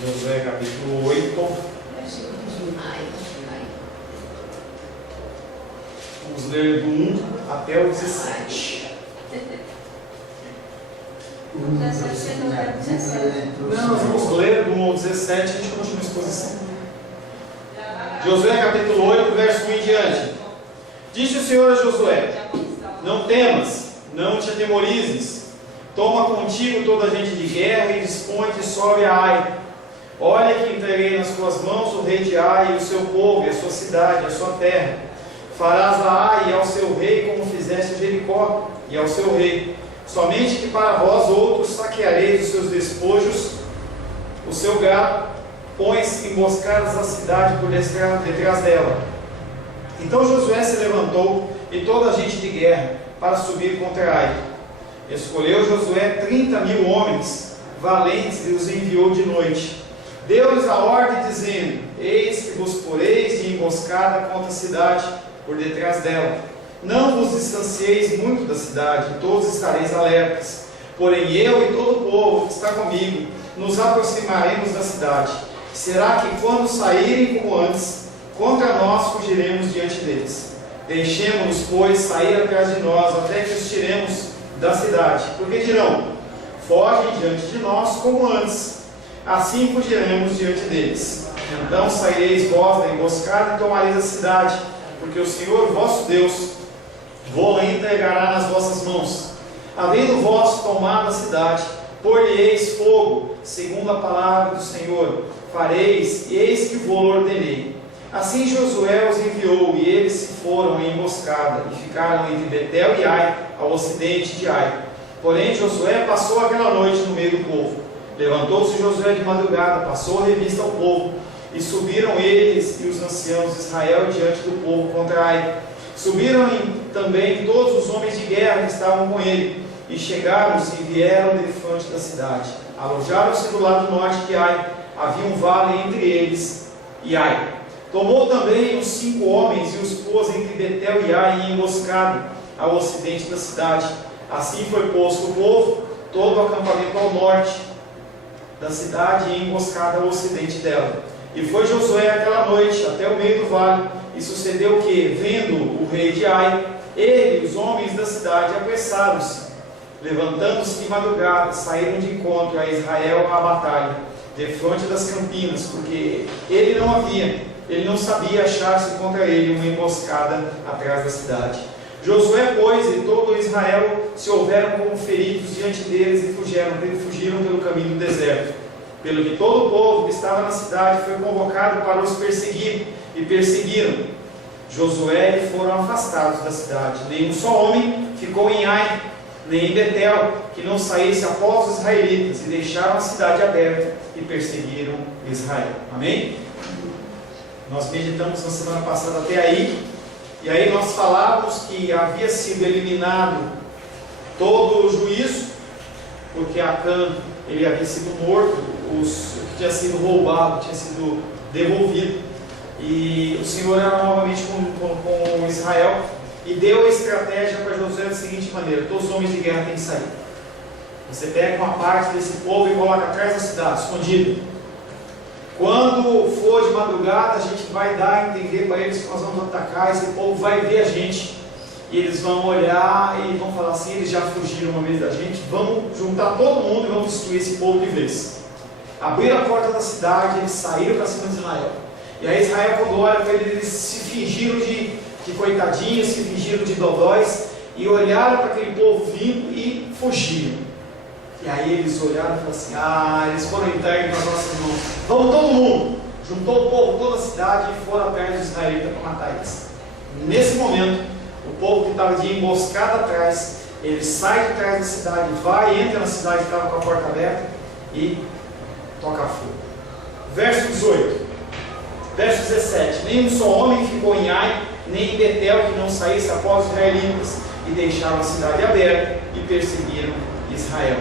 Josué capítulo 8. Vamos ler do 1 até o 17. Não, nós vamos ler do 1 ao 17 e a gente continua a exposição. Josué capítulo 8, verso 1 em diante. Disse o Senhor a Josué: não temas, não te atemorizes. Toma contigo toda a gente de guerra e dispõe-te sobre a Ai. Olha que entreguei nas tuas mãos o rei de Ai e o seu povo, e a sua cidade, e a sua terra. Farás a Ai e ao seu rei como fizeste a Jericó e ao seu rei. Somente que para vós outros saqueareis os seus despojos, o seu gado, pões emboscadas a cidade por detrás dela. Então Josué se levantou e toda a gente de guerra para subir contra Ai. Escolheu Josué 30.000 homens valentes e os enviou de noite. Deu-lhes a ordem dizendo: eis que vos poreis de emboscada contra a cidade por detrás dela. Não vos distancieis muito da cidade, e todos estareis alertas. Porém eu e todo o povo que está comigo nos aproximaremos da cidade. Será que quando saírem como antes, contra nós fugiremos diante deles? Deixemo-nos, pois, sair atrás de nós, até que os tiremos da cidade. Porque dirão: fogem diante de nós como antes. Assim fugiremos diante deles. Então saireis vós da emboscada e tomareis a cidade, porque o Senhor vosso Deus vos entregará nas vossas mãos. Havendo vós tomado a cidade, por-lhe-eis fogo, segundo a palavra do Senhor, fareis, e eis que vos ordenei. Assim Josué os enviou, e eles se foram em emboscada, e ficaram entre Betel e Ai, ao ocidente de Ai. Porém Josué passou aquela noite no meio do povo. Levantou-se Josué de madrugada, passou revista ao povo, e subiram eles e os anciãos de Israel diante do povo contra Ai. Subiram também todos os homens de guerra que estavam com ele, e chegaram-se e vieram defronte da cidade. Alojaram-se do lado norte de Ai, havia um vale entre eles e Ai. Tomou também os 5 homens e os pôs entre Betel e Ai em emboscada, ao ocidente da cidade. Assim foi posto o povo, todo o acampamento ao norte da cidade e emboscada ao ocidente dela. E foi Josué aquela noite até o meio do vale, e sucedeu que, vendo o rei de Ai, ele e os homens da cidade apressaram-se, levantando-se de madrugada, saíram de encontro a Israel à batalha, defronte das campinas, porque ele não sabia achar-se contra ele uma emboscada atrás da cidade. Josué, pois, e todo Israel se houveram como feridos diante deles e fugiram pelo caminho do deserto. Pelo que todo o povo que estava na cidade foi convocado para os perseguir, e perseguiram Josué e foram afastados da cidade. Nenhum só homem ficou em Ai, nem em Betel, que não saísse após os israelitas, e deixaram a cidade aberta e perseguiram Israel. Amém? Nós meditamos na semana passada até aí, e aí nós falávamos que havia sido eliminado todo o juízo, porque Acã, ele havia sido morto, o que tinha sido roubado tinha sido devolvido, e o Senhor era novamente com Israel, e deu a estratégia para Josué da seguinte maneira: todos os homens de guerra têm que sair. Você pega uma parte desse povo e coloca atrás da cidade, escondido. Quando for de madrugada, a gente vai dar a entender para eles que nós vamos atacar, esse povo vai ver a gente, e eles vão olhar e vão falar assim: eles já fugiram uma vez da gente, vamos juntar todo mundo e vamos destruir esse povo de vez. Abriram a porta da cidade, eles saíram para cima de Israel. E aí Israel, quando olha para eles se fingiram de coitadinhos, se fingiram de dodóis, e olharam para aquele povo vindo e fugiram. E aí eles olharam e falaram assim: eles foram entregues nas nossas mãos, vamos todo mundo. Juntou o povo, toda a cidade, e foram atrás dos israelitas para matar eles. Nesse momento, o povo que estava de emboscada atrás, ele sai de trás da cidade, vai, entra na cidade que estava com a porta aberta e toca fogo. Verso 18, verso 17: nenhum só homem ficou em Ai, nem em Betel, que não saísse após os israelitas, e deixaram a cidade aberta e perseguiram Israel.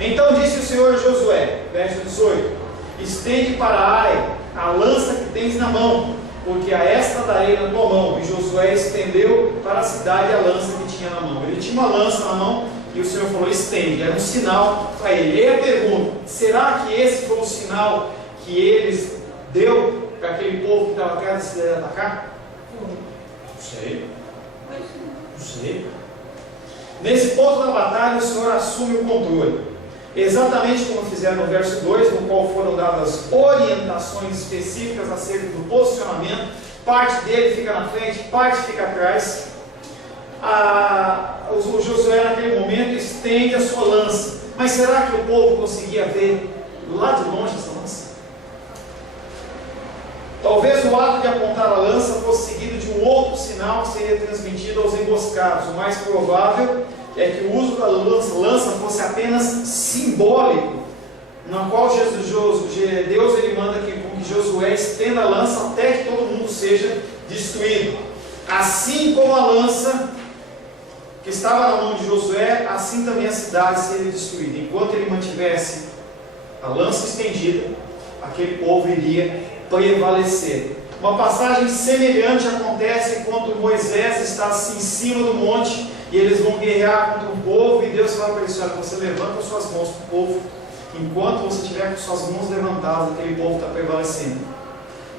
Então disse o Senhor a Josué, verso 18: estende para Ai a lança que tens na mão, porque a esta darei na tua mão. E Josué estendeu para a cidade a lança que tinha na mão. Ele tinha uma lança na mão, e o Senhor falou: estende. Era um sinal para ele. E aí a pergunta: será que esse foi o sinal que eles deu para aquele povo que estava atrás da cidade atacar? Não sei. Não sei. Nesse ponto da batalha, o Senhor assume o controle. Exatamente como fizeram no verso 2, no qual foram dadas orientações específicas acerca do posicionamento. Parte dele fica na frente, parte fica atrás. O Josué naquele momento estende a sua lança. Mas será que o povo conseguia ver lá de longe essa lança? Talvez o ato de apontar a lança fosse seguido de um outro sinal que seria transmitido aos emboscados. O mais provável é que o uso da lança fosse apenas simbólico, na qual Deus ele manda que Josué estenda a lança até que todo mundo seja destruído. Assim como a lança que estava na mão de Josué, assim também a cidade seria destruída. Enquanto ele mantivesse a lança estendida, aquele povo iria prevalecer. Uma passagem semelhante acontece enquanto Moisés está assim em cima do monte e eles vão guerrear contra o povo, e Deus fala para eles: olha, você levanta as suas mãos para o povo, enquanto você estiver com suas mãos levantadas, aquele povo está prevalecendo.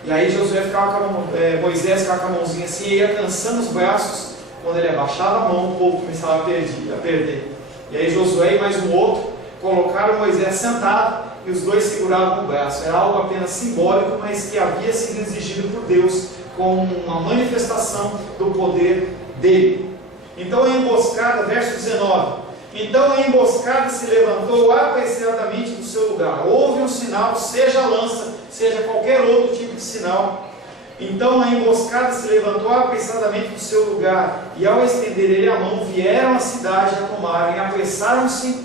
E aí Moisés ficava com a mãozinha assim e ia cansando os braços. Quando ele abaixava a mão, o povo começava a perder. E aí Josué e mais um outro colocaram Moisés sentado e os dois seguravam o braço. Era algo apenas simbólico, mas que havia sido exigido por Deus como uma manifestação do poder dele. Então a emboscada, verso 19: então a emboscada se levantou apressadamente do seu lugar. Houve um sinal, seja a lança, seja qualquer outro tipo de sinal. Então a emboscada se levantou apressadamente do seu lugar, e ao estender ele a mão, vieram à cidade a tomarem, apressaram-se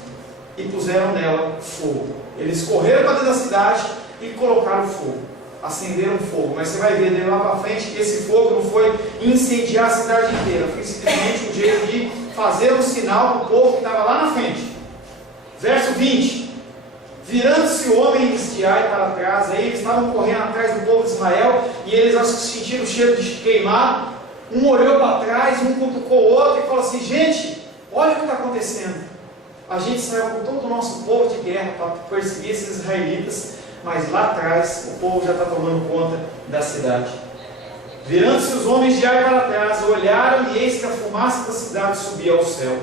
e puseram nela fogo. Eles correram para dentro da cidade e colocaram fogo, acenderam fogo. Mas você vai ver dele lá para frente que esse fogo não foi incendiar a cidade inteira, foi simplesmente um jeito de fazer um sinal para o povo que estava lá na frente. Verso 20: virando-se homens de Ai para trás, aí eles estavam correndo atrás do povo de Israel, e eles sentiram o cheiro de queimado. Um olhou para trás, um cutucou o outro e falou assim: gente, olha o que está acontecendo. A gente saiu com todo o nosso povo de guerra para perseguir esses israelitas, mas lá atrás o povo já está tomando conta da cidade. Virando-se os homens de Ai para trás, olharam, e eis que a fumaça da cidade subia ao céu,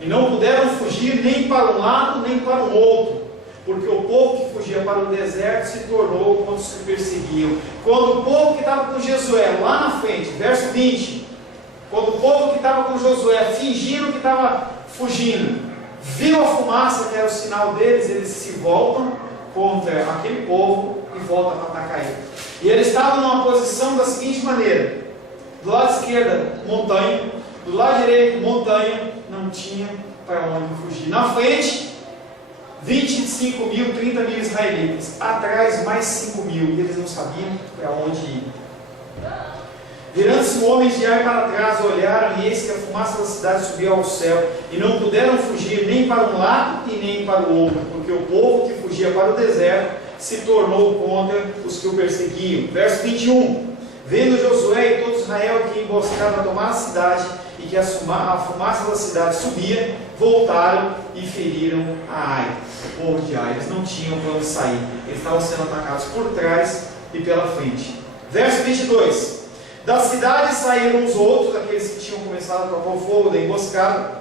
e não puderam fugir nem para um lado nem para o outro, porque o povo que fugia para o deserto se tornou contra os que perseguiam. Quando o povo que estava com Josué lá na frente, verso 20, quando o povo que estava com Josué fingindo que estava fugindo, viu a fumaça que era o sinal deles, eles se voltam contra aquele povo e voltam para atacar ele. E eles estavam numa posição da seguinte maneira: do lado esquerdo, montanha; do lado direito, montanha, não tinha para onde fugir. Na frente, 25 mil, 30 mil israelitas; atrás, mais 5 mil, e eles não sabiam para onde ir. Virando-se homens de Ai para trás, olharam, e eis que a fumaça da cidade subiu ao céu, e não puderam fugir nem para um lado e nem para o outro, porque o povo que fugia para o deserto se tornou contra os que o perseguiam. Verso 21: vendo Josué e todo Israel que emboscado a tomar a cidade, e que a fumaça da cidade subia, voltaram e feriram a Ai, o povo de Ai. Eles não tinham para onde sair, eles estavam sendo atacados por trás e pela frente. Verso 22: da cidade saíram os outros, aqueles que tinham começado a tocar o fogo da emboscada,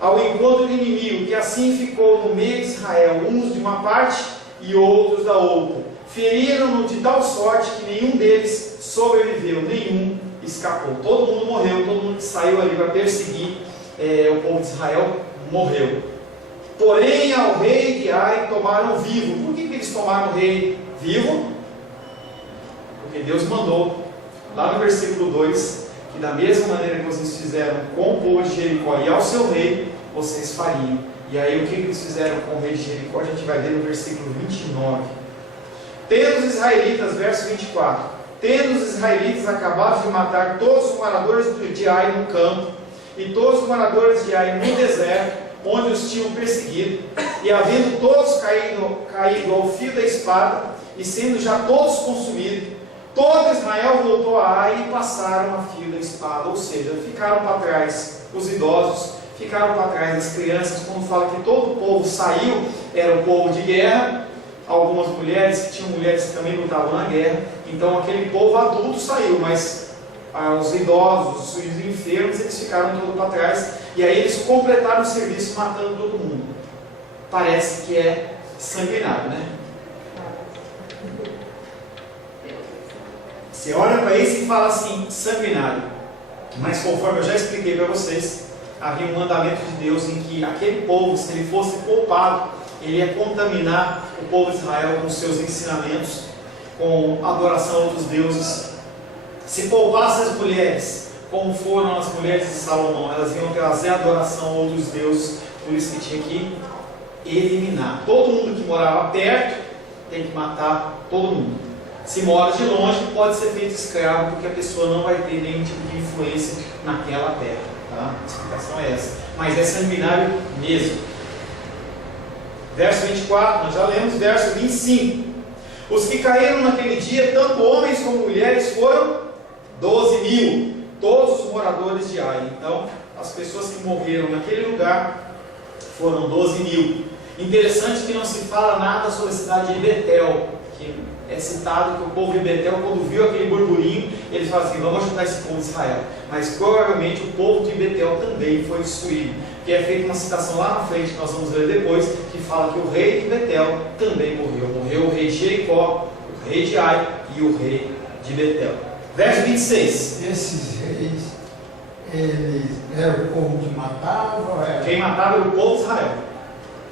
ao encontro do inimigo, que assim ficou no meio de Israel, uns de uma parte e outros da outra. Feriram-no de tal sorte que nenhum deles sobreviveu, nenhum escapou. Todo mundo morreu, todo mundo que saiu ali para perseguir o povo de Israel morreu. Porém, ao rei de Ai tomaram vivo. Por que eles tomaram o rei vivo? Porque Deus mandou, lá no versículo 2, que da mesma maneira que vocês fizeram com o povo de Jericó e ao seu rei, vocês fariam. E aí o que eles fizeram com o rei de Jericó, a gente vai ver no versículo 29. Tendo os israelitas, verso 24, tendo os israelitas acabado de matar todos os moradores de Ai no campo, e todos os moradores de Ai no deserto, onde os tinham perseguido, e havendo todos caído ao fio da espada, e sendo já todos consumidos, todo Israel voltou a Ai e passaram a fio da espada, ou seja, ficaram para trás os idosos, ficaram para trás as crianças. Quando fala que todo o povo saiu, era o povo de guerra, algumas mulheres, que tinham mulheres que também lutavam na guerra. Então aquele povo adulto saiu, mas os idosos, os enfermos, eles ficaram todos para trás. E aí eles completaram o serviço matando todo mundo. Parece que é sanguinário, né? Você olha para isso e fala assim, sanguinário. Mas conforme eu já expliquei para vocês, havia um mandamento de Deus em que aquele povo, se ele fosse poupado, ele ia contaminar o povo de Israel com seus ensinamentos, com adoração a outros deuses. Se poupasse as mulheres, como foram as mulheres de Salomão, elas iam trazer adoração a outros deuses, por isso que tinha que eliminar. Todo mundo que morava perto tem que matar todo mundo. Se mora de longe, pode ser feito escravo, porque a pessoa não vai ter nenhum tipo de influência naquela terra. Tá? A explicação é essa. Mas é sanguinário mesmo. Verso 24, nós já lemos. Verso 25. Os que caíram naquele dia, tanto homens como mulheres, foram 12.000. Todos os moradores de Ai. Então, as pessoas que morreram naquele lugar foram 12.000. Interessante que não se fala nada sobre a cidade de Betel, que é citado que o povo de Betel, quando viu aquele burburinho, eles falam assim, vamos ajudar esse povo de Israel. Mas provavelmente o povo de Betel também foi destruído, que é feita uma citação lá na frente, que nós vamos ler depois, que fala que o rei de Betel também morreu. Morreu o rei de Jericó, o rei de Ai e o rei de Betel. Verso 26. Esses reis, eles eram o povo que matava? Quem matava era o povo de Israel.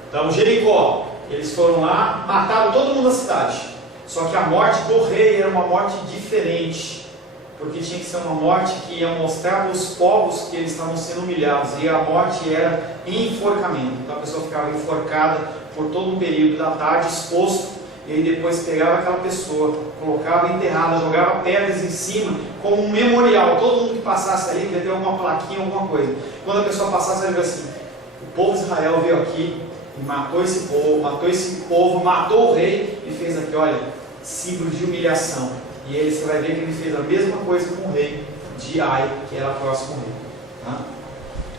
Então Jericó, eles foram lá, mataram todo mundo da cidade. Só que a morte do rei era uma morte diferente, porque tinha que ser uma morte que ia mostrar para os povos que eles estavam sendo humilhados, e a morte era enforcamento. Então a pessoa ficava enforcada por todo um período da tarde, exposto, e aí depois pegava aquela pessoa, colocava enterrada, jogava pedras em cima, como um memorial. Todo mundo que passasse ali devia ter alguma plaquinha, alguma coisa. Quando a pessoa passasse, ela ia dizer assim, o povo de Israel veio aqui e matou esse povo, matou o rei e fez aqui, olha, símbolo de humilhação. E aí você vai ver que ele fez a mesma coisa com o rei de Ai, que era o próximo rei. Tá?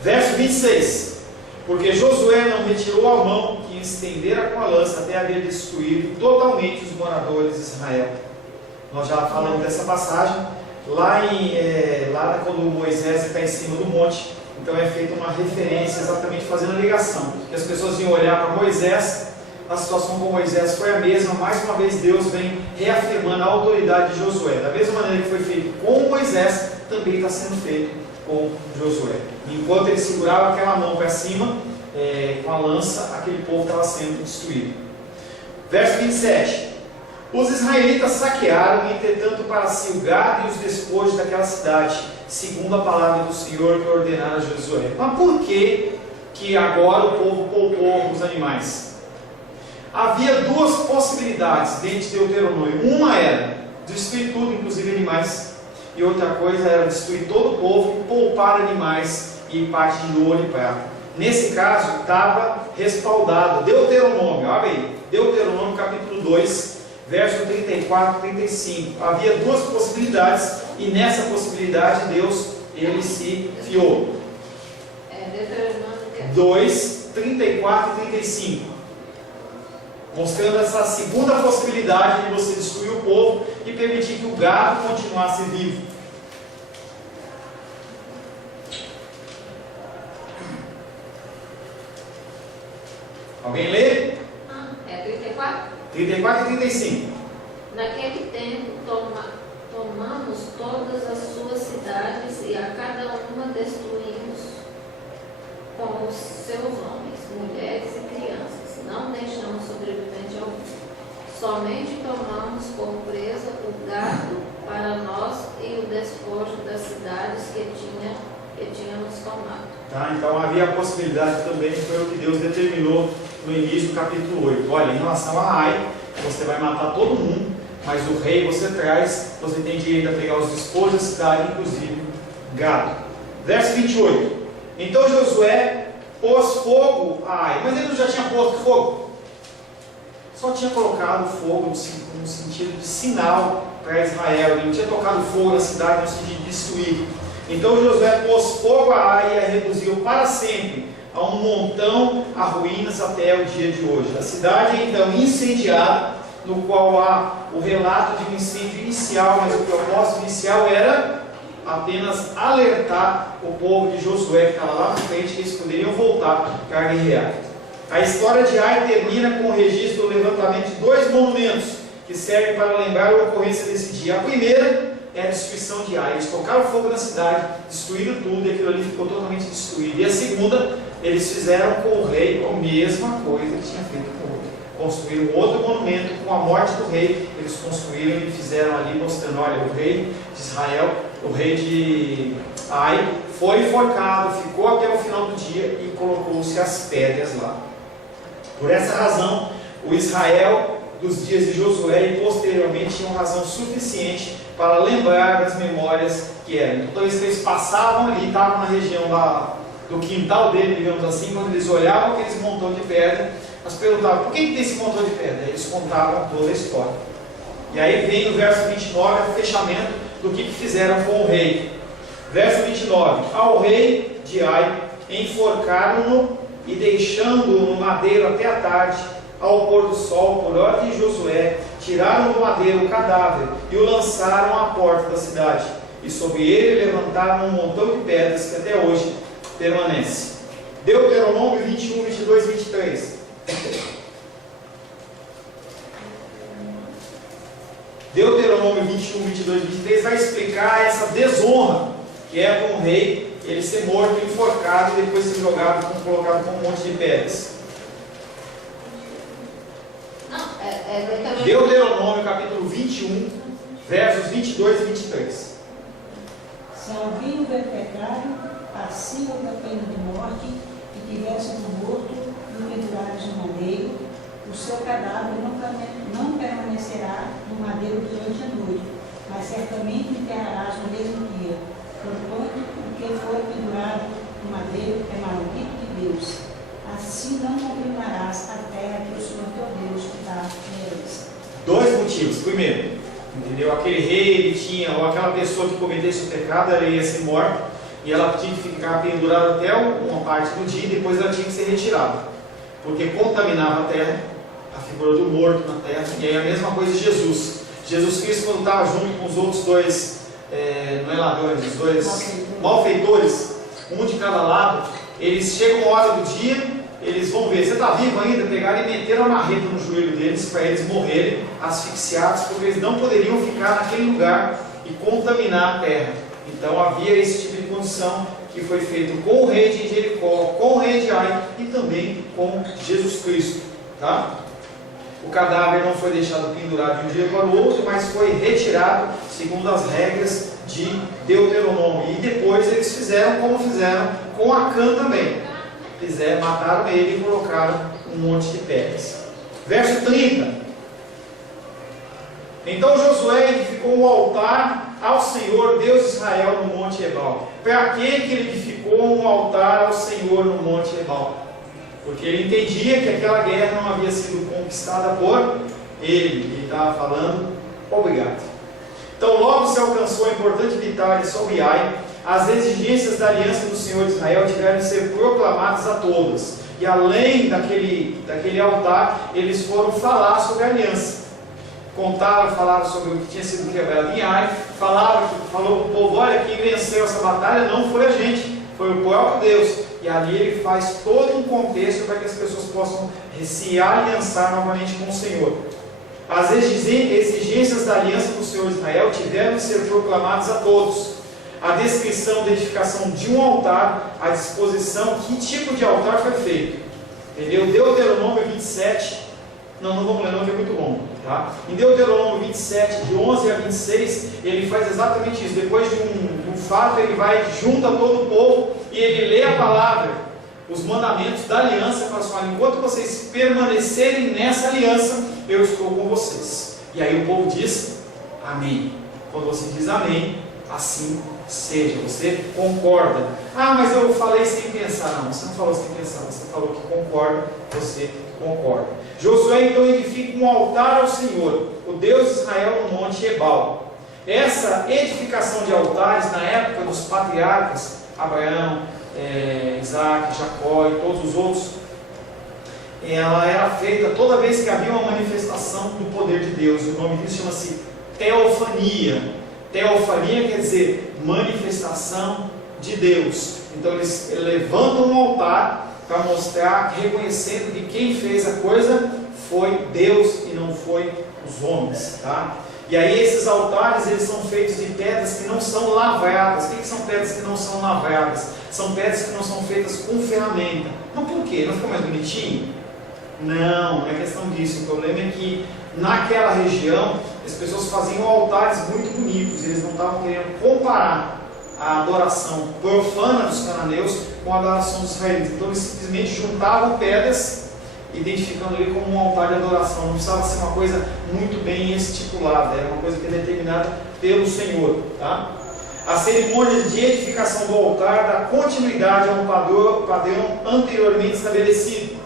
Verso 26. Porque Josué não retirou a mão que estendera com a lança até haver destruído totalmente os moradores de Israel. Nós já falamos dessa passagem lá quando Moisés está em cima do monte. Então é feita uma referência exatamente fazendo a ligação, que as pessoas iam olhar para Moisés, a situação com Moisés foi a mesma. Mais uma vez Deus vem reafirmando a autoridade de Josué. Da mesma maneira que foi feito com Moisés, também está sendo feito com Josué. Enquanto ele segurava aquela mão para cima, com a lança, aquele povo estava sendo destruído. Verso 27. Os israelitas saquearam, entretanto, para si o gado e os despojos daquela cidade, segundo a palavra do Senhor que ordenara a Josué. Mas por que agora o povo poupou os animais? Havia duas possibilidades dentro de Deuteronômio. Uma era destruir tudo, inclusive animais, e outra coisa era destruir todo o povo e poupar animais e parte de ouro e prata. Nesse caso, estava respaldado Deuteronômio, olha aí, Deuteronômio capítulo 2, verso 34 e 35. Havia duas possibilidades, e nessa possibilidade Deus, ele se fiou. Deuteronômio 2, 34 e 35. Mostrando essa segunda possibilidade de você destruir o povo e permitir que o gado continuasse vivo. Alguém lê? 34? 34 e 35. Naquele tempo tomamos todas as suas cidades e a cada uma destruímos com os seus homens, mulheres e crianças. Não deixamos sobrevivente algum. Somente tomamos por presa o gado para nós e o despojo das cidades que tínhamos tomado. Tá, então havia a possibilidade também, que foi o que Deus determinou no início do capítulo 8. Olha, em relação a Ai, você vai matar todo mundo, mas o rei você traz, você tem direito a pegar os despojos da cidade, inclusive gado. Verso 28. Então Josué pôs fogo a Ai, mas ele não já tinha posto fogo? Só tinha colocado fogo no sentido de sinal para Israel, ele não tinha tocado fogo na cidade no sentido de destruir. Então Josué pôs fogo a Ai e a reduziu para sempre, a um montão, a ruínas até o dia de hoje. A cidade é então incendiada, no qual há o relato de um incêndio inicial, mas o propósito inicial era apenas alertar o povo de Josué, que estava lá na frente, que eles poderiam voltar para guerrear. A história de Ai termina com o registro do levantamento de 2 monumentos, que servem para lembrar a ocorrência desse dia. A primeira é a destruição de Ai. Eles tocaram fogo na cidade, destruíram tudo, e aquilo ali ficou totalmente destruído. E a segunda, eles fizeram com o rei a mesma coisa que tinha feito com o outro. Construíram outro monumento com a morte do rei. Eles construíram e fizeram ali, mostrando: olha, o rei de Israel, o rei de Ai, foi enforcado, ficou até o final do dia e colocou-se as pedras lá. Por essa razão, o Israel dos dias de Josué e posteriormente tinham razão suficiente para lembrar das memórias que eram. Então, eles passavam ali, estavam na região do quintal dele, digamos assim, quando eles olhavam aqueles montão de pedra, eles perguntavam: por que tem esse montão de pedra? Eles contavam toda a história. E aí vem no verso 29 o fechamento do que fizeram com o rei. Verso 29: ao rei de Ai enforcaram-no e deixando-o no madeiro até a tarde, ao pôr do sol, por ordem de Josué, tiraram do madeiro o cadáver e o lançaram à porta da cidade. E sobre ele levantaram um montão de pedras que até hoje permanece. Deuteronômio 21, 22 e 23. Deuteronômio 21, 22 e 23 vai explicar essa desonra que é com o rei, ele ser morto, enforcado e depois ser jogado, colocado com um monte de pedras. Deuteronômio capítulo 21, versos 22 e 23. Se alguém houver pecado, passivo da pena de morte, e tiver sido morto e pendurado no madeiro, o seu cadáver não permanecerá no madeiro durante a noite, mas certamente enterrarás no mesmo dia. Portanto, o que for pendurado no madeiro é maldito de Deus. Assim não contaminarás a terra que o Senhor teu Deus te dá em herança. 2 motivos. Primeiro, entendeu? Aquele rei, ele tinha, ou aquela pessoa que cometesse o pecado, ela ia ser morta, e ela tinha que ficar pendurada até uma parte do dia, e depois ela tinha que ser retirada, porque contaminava a terra, a figura do morto na terra. E aí a mesma coisa de Jesus. Jesus Cristo, quando estava junto com os outros dois, não é ladrões, os dois malfeitores, um de cada lado, eles chegam a hora do dia, eles vão ver: você está vivo ainda? Pegaram e meteram a marreta no joelho deles para eles morrerem asfixiados, porque eles não poderiam ficar naquele lugar e contaminar a terra. Então havia esse tipo de condição que foi feito com o rei de Jericó, com o rei de Ai e também com Jesus Cristo, tá? O cadáver não foi deixado pendurado de um dia para o outro, mas foi retirado segundo as regras de Deuteronômio. E depois eles fizeram como fizeram com Acã também. Mataram ele e colocaram um monte de pedras. Verso 30. Então Josué edificou um altar ao Senhor, Deus de Israel, no monte Ebal. Para que ele edificou um altar ao Senhor no monte Ebal? Porque ele entendia que aquela guerra não havia sido conquistada por ele. Ele estava falando: obrigado. Então logo se alcançou a importante vitória sobre Ai, as exigências da aliança do Senhor de Israel tiveram de ser proclamadas a todos. E além daquele altar, eles foram falar sobre a aliança. Falaram sobre o que tinha sido quebrado em Ai, falou para o povo: olha, quem venceu essa batalha não foi a gente, foi o próprio Deus. E ali ele faz todo um contexto para que as pessoas possam se aliançar novamente com o Senhor. As exigências da aliança do Senhor de Israel tiveram de ser proclamadas a todos. A descrição da edificação de um altar, a disposição, que tipo de altar foi feito. Entendeu? Deuteronômio 27, não vamos ler não, que é muito longo, tá? Em Deuteronômio 27, de 11 a 26, ele faz exatamente isso. Depois de um fato, ele vai junto a todo o povo e ele lê a palavra, os mandamentos da aliança, para falar: enquanto vocês permanecerem nessa aliança, eu estou com vocês. E aí o povo diz amém. Quando você diz amém, assim seja. Você concorda. Ah, mas eu falei sem pensar. Não, você não falou sem pensar, você falou que concorda, você concorda. Josué então edifica um altar ao Senhor, o Deus de Israel, no monte Ebal. Essa edificação de altares na época dos patriarcas Abraão, Isaac, Jacó e todos os outros, ela era feita toda vez que havia uma manifestação do poder de Deus. O nome disso chama-se teofania. Teofania quer dizer manifestação de Deus. Então eles levantam um altar para mostrar, reconhecendo que quem fez a coisa foi Deus e não foi os homens, tá? E aí esses altares, eles são feitos de pedras que não são lavradas. O que são pedras que não são lavradas? São pedras que não são feitas com ferramenta. Não, por quê? Não fica mais bonitinho? Não é questão disso. O problema é que naquela região as pessoas faziam altares muito bonitos. Eles não estavam querendo comparar a adoração profana dos cananeus com a adoração dos israelitas. Então eles simplesmente juntavam pedras, identificando ali como um altar de adoração. Não precisava ser uma coisa muito bem estipulada, era uma coisa que é determinada pelo Senhor, tá? A cerimônia de edificação do altar dá continuidade a um padrão anteriormente estabelecido.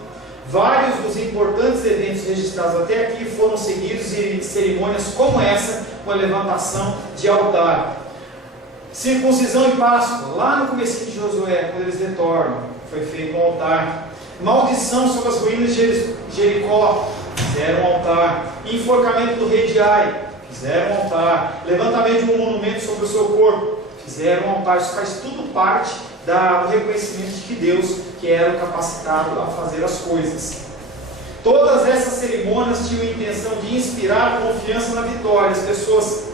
Vários dos importantes eventos registrados até aqui foram seguidos em cerimônias como essa, com a levantação de altar. Circuncisão e Páscoa, lá no começo de Josué, quando eles retornam, foi feito um altar. Maldição sobre as ruínas de Jericó, fizeram um altar. Enforcamento do rei de Ai, fizeram um altar. Levantamento de um monumento sobre o seu corpo, fizeram um altar. Isso faz tudo parte do reconhecimento de que Deus que era o capacitado a fazer as coisas. Todas essas cerimônias tinham a intenção de inspirar confiança na vitória. As pessoas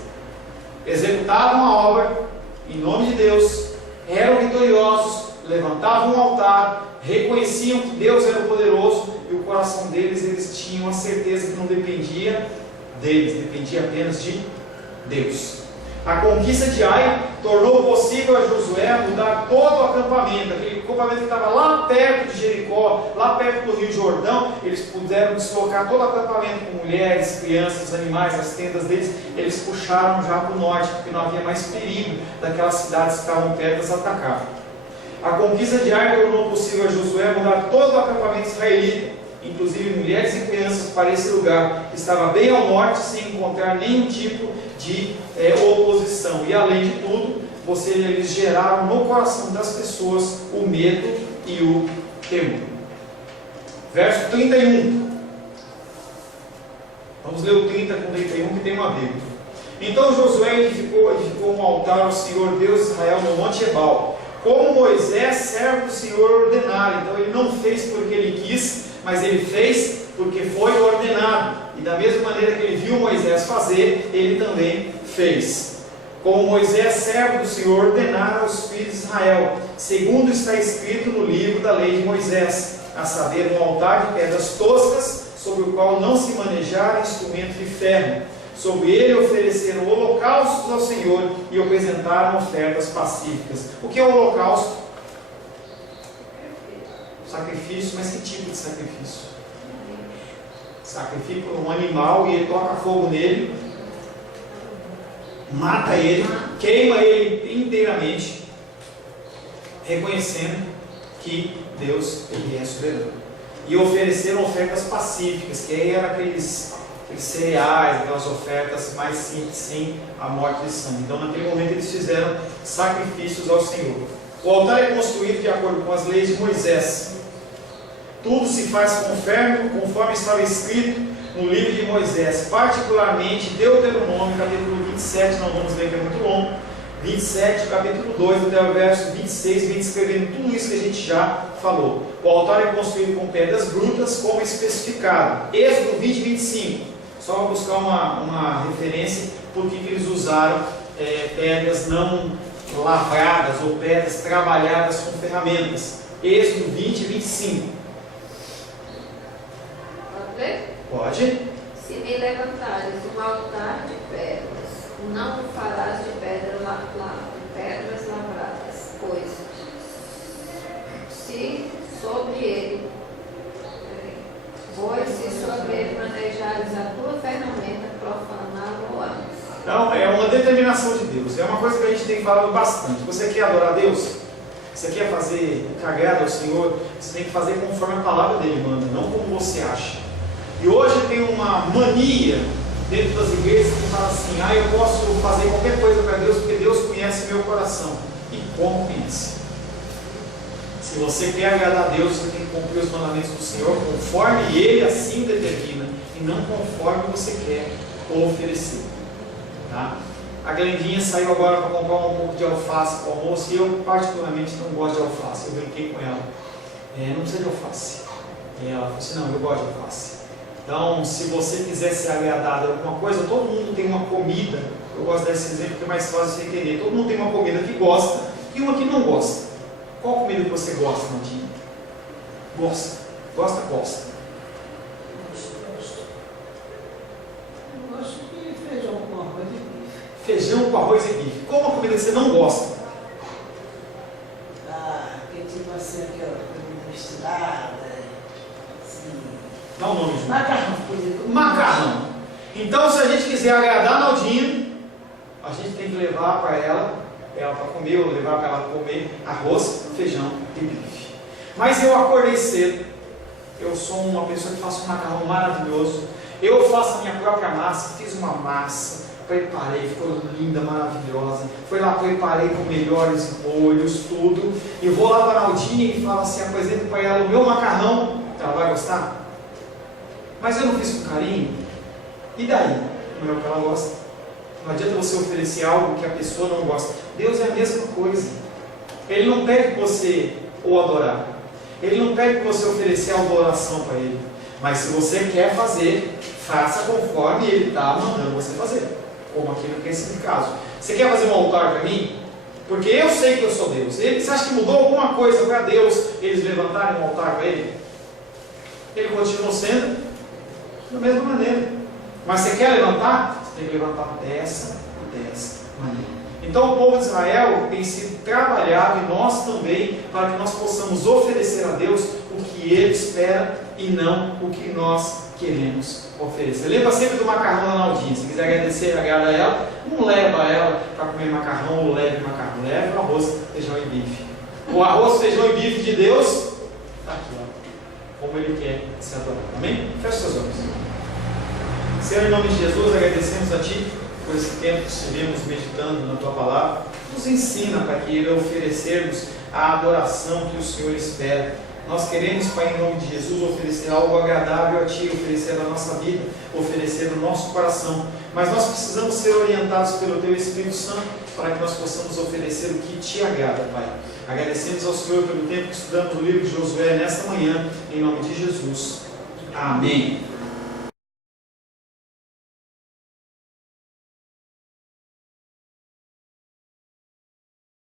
executavam a obra em nome de Deus, eram vitoriosos, levantavam um altar, reconheciam que Deus era o poderoso, e o coração deles, eles tinham a certeza que não dependia deles, dependia apenas de Deus. A conquista de Ai tornou possível a Josué mudar todo o acampamento. Aquele acampamento que estava lá perto de Jericó, lá perto do Rio Jordão, eles puderam deslocar todo o acampamento com mulheres, crianças, animais, as tendas deles. Eles puxaram já para o norte, porque não havia mais perigo daquelas cidades que estavam perto de atacar. A conquista de Ai tornou possível a Josué mudar todo o acampamento israelita, inclusive mulheres e crianças, para esse lugar, que estava bem ao norte, sem encontrar nenhum tipo de oposição. E além de tudo, eles geraram no coração das pessoas o medo e o temor. Verso 31. Vamos ler o 30 com 31, que tem uma vírgula. Então Josué edificou um altar ao Senhor Deus de Israel no Monte Ebal, como Moisés, servo do Senhor, ordenara. Então ele não fez porque ele quis, mas ele fez porque foi ordenado. E da mesma maneira que ele viu Moisés fazer, ele também fez. Como Moisés, servo do Senhor, ordenara aos filhos de Israel, segundo está escrito no livro da lei de Moisés, a saber, um altar de pedras toscas, sobre o qual não se manejara instrumento de ferro. Sobre ele ofereceram holocaustos ao Senhor e apresentaram ofertas pacíficas. O que é o holocausto? Sacrifício, mas que tipo de sacrifício? Sacrifica um animal e ele toca fogo nele, mata ele, queima ele inteiramente, reconhecendo que Deus ele é soberano. E ofereceram ofertas pacíficas, que aí eram aqueles cereais, aquelas ofertas mais simples, sem a morte de sangue. Então naquele momento eles fizeram sacrifícios ao Senhor. O altar é construído de acordo com as leis de Moisés. Tudo se faz conforme estava escrito no livro de Moisés, particularmente Deuteronômio, capítulo 27, não vamos ler que é muito longo, 27, capítulo 2, até o verso 26, vem descrevendo tudo isso que a gente já falou. O altar é construído com pedras brutas, como especificado. Êxodo 20, 25, só para buscar uma referência, porque que eles usaram pedras não lavradas, ou pedras trabalhadas com ferramentas. Êxodo 20, 25. Pode. Se me levantares um altar de pedras, não o farás de pedras lavradas, pois se sobre ele manejares a tua ferramenta, profaná-lo-ás. Então, é uma determinação de Deus. É uma coisa que a gente tem falado bastante. Você quer adorar Deus? Você quer fazer o que agrada ao Senhor? Você tem que fazer conforme a palavra dele manda, não como você acha. E hoje tem uma mania dentro das igrejas que fala assim: eu posso fazer qualquer coisa para Deus porque Deus conhece meu coração. E como conhece? você quer agradar a Deus, você tem que cumprir os mandamentos do Senhor conforme Ele assim determina e não conforme você quer oferecer. Tá? A Glendinha saiu agora para comprar um pouco de alface para o almoço e eu particularmente não gosto de alface. Eu brinquei com ela. Não precisa de alface. E ela falou assim, não, eu gosto de alface. Então, se você quiser ser agradado a alguma coisa, todo mundo tem uma comida. Eu gosto desse exemplo porque é mais fácil você entender. Todo mundo tem uma comida que gosta e uma que não gosta. Qual comida que você gosta, Nandinha? Gosta. Gosta, gosta. Eu gosto de feijão com arroz e bife. Feijão com arroz e bife. Qual uma comida que você não gosta? Que tipo assim, aquela comida misturada, assim. Dá um nome, João. Macarrão, por exemplo. Macarrão. Então, se a gente quiser agradar a Naldinha, a gente tem que levar para ela para comer, ou levar para ela comer arroz, feijão e bife. Mas eu acordei cedo, eu sou uma pessoa que faço um macarrão maravilhoso, eu faço a minha própria massa, fiz uma massa, preparei, ficou linda, maravilhosa, fui lá, preparei com melhores molhos, tudo, e vou lá para a Naldinha e falo assim, apresento para ela o meu macarrão, ela vai gostar? Mas eu não fiz com carinho, e daí? Não é o que ela gosta. Não adianta você oferecer algo que a pessoa não gosta. Deus é a mesma coisa. Ele não pede que você o adorar. Ele não pede que você oferecer adoração para Ele. Mas se você quer fazer, faça conforme Ele está mandando você fazer. Como aqui nesse caso. Você quer fazer um altar para mim? Porque eu sei que eu sou Deus. Você acha que mudou alguma coisa para Deus eles levantarem um altar para Ele? Ele continuou sendo da mesma maneira. Mas você quer levantar? Você tem que levantar dessa maneira. Então o povo de Israel tem sido trabalhado, e nós também, para que nós possamos oferecer a Deus o que Ele espera e não o que nós queremos oferecer. Lembra sempre do macarrão da Naldinha. Se quiser agradecer, agrada a ela, não leva ela para comer macarrão ou leve macarrão. Leve o arroz, feijão e bife. O arroz, feijão e bife de Deus está aqui, ó, como Ele quer ser adorado. Amém? Feche seus olhos. Senhor, em nome de Jesus, agradecemos a Ti por esse tempo que estivemos meditando na Tua Palavra. Nos ensina para que oferecermos a adoração que o Senhor espera. Nós queremos, Pai, em nome de Jesus, oferecer algo agradável a Ti, oferecer a nossa vida, oferecer o nosso coração. Mas nós precisamos ser orientados pelo Teu Espírito Santo para que nós possamos oferecer o que Te agrada, Pai. Agradecemos ao Senhor pelo tempo que estudamos o livro de Josué nesta manhã, em nome de Jesus. Amém.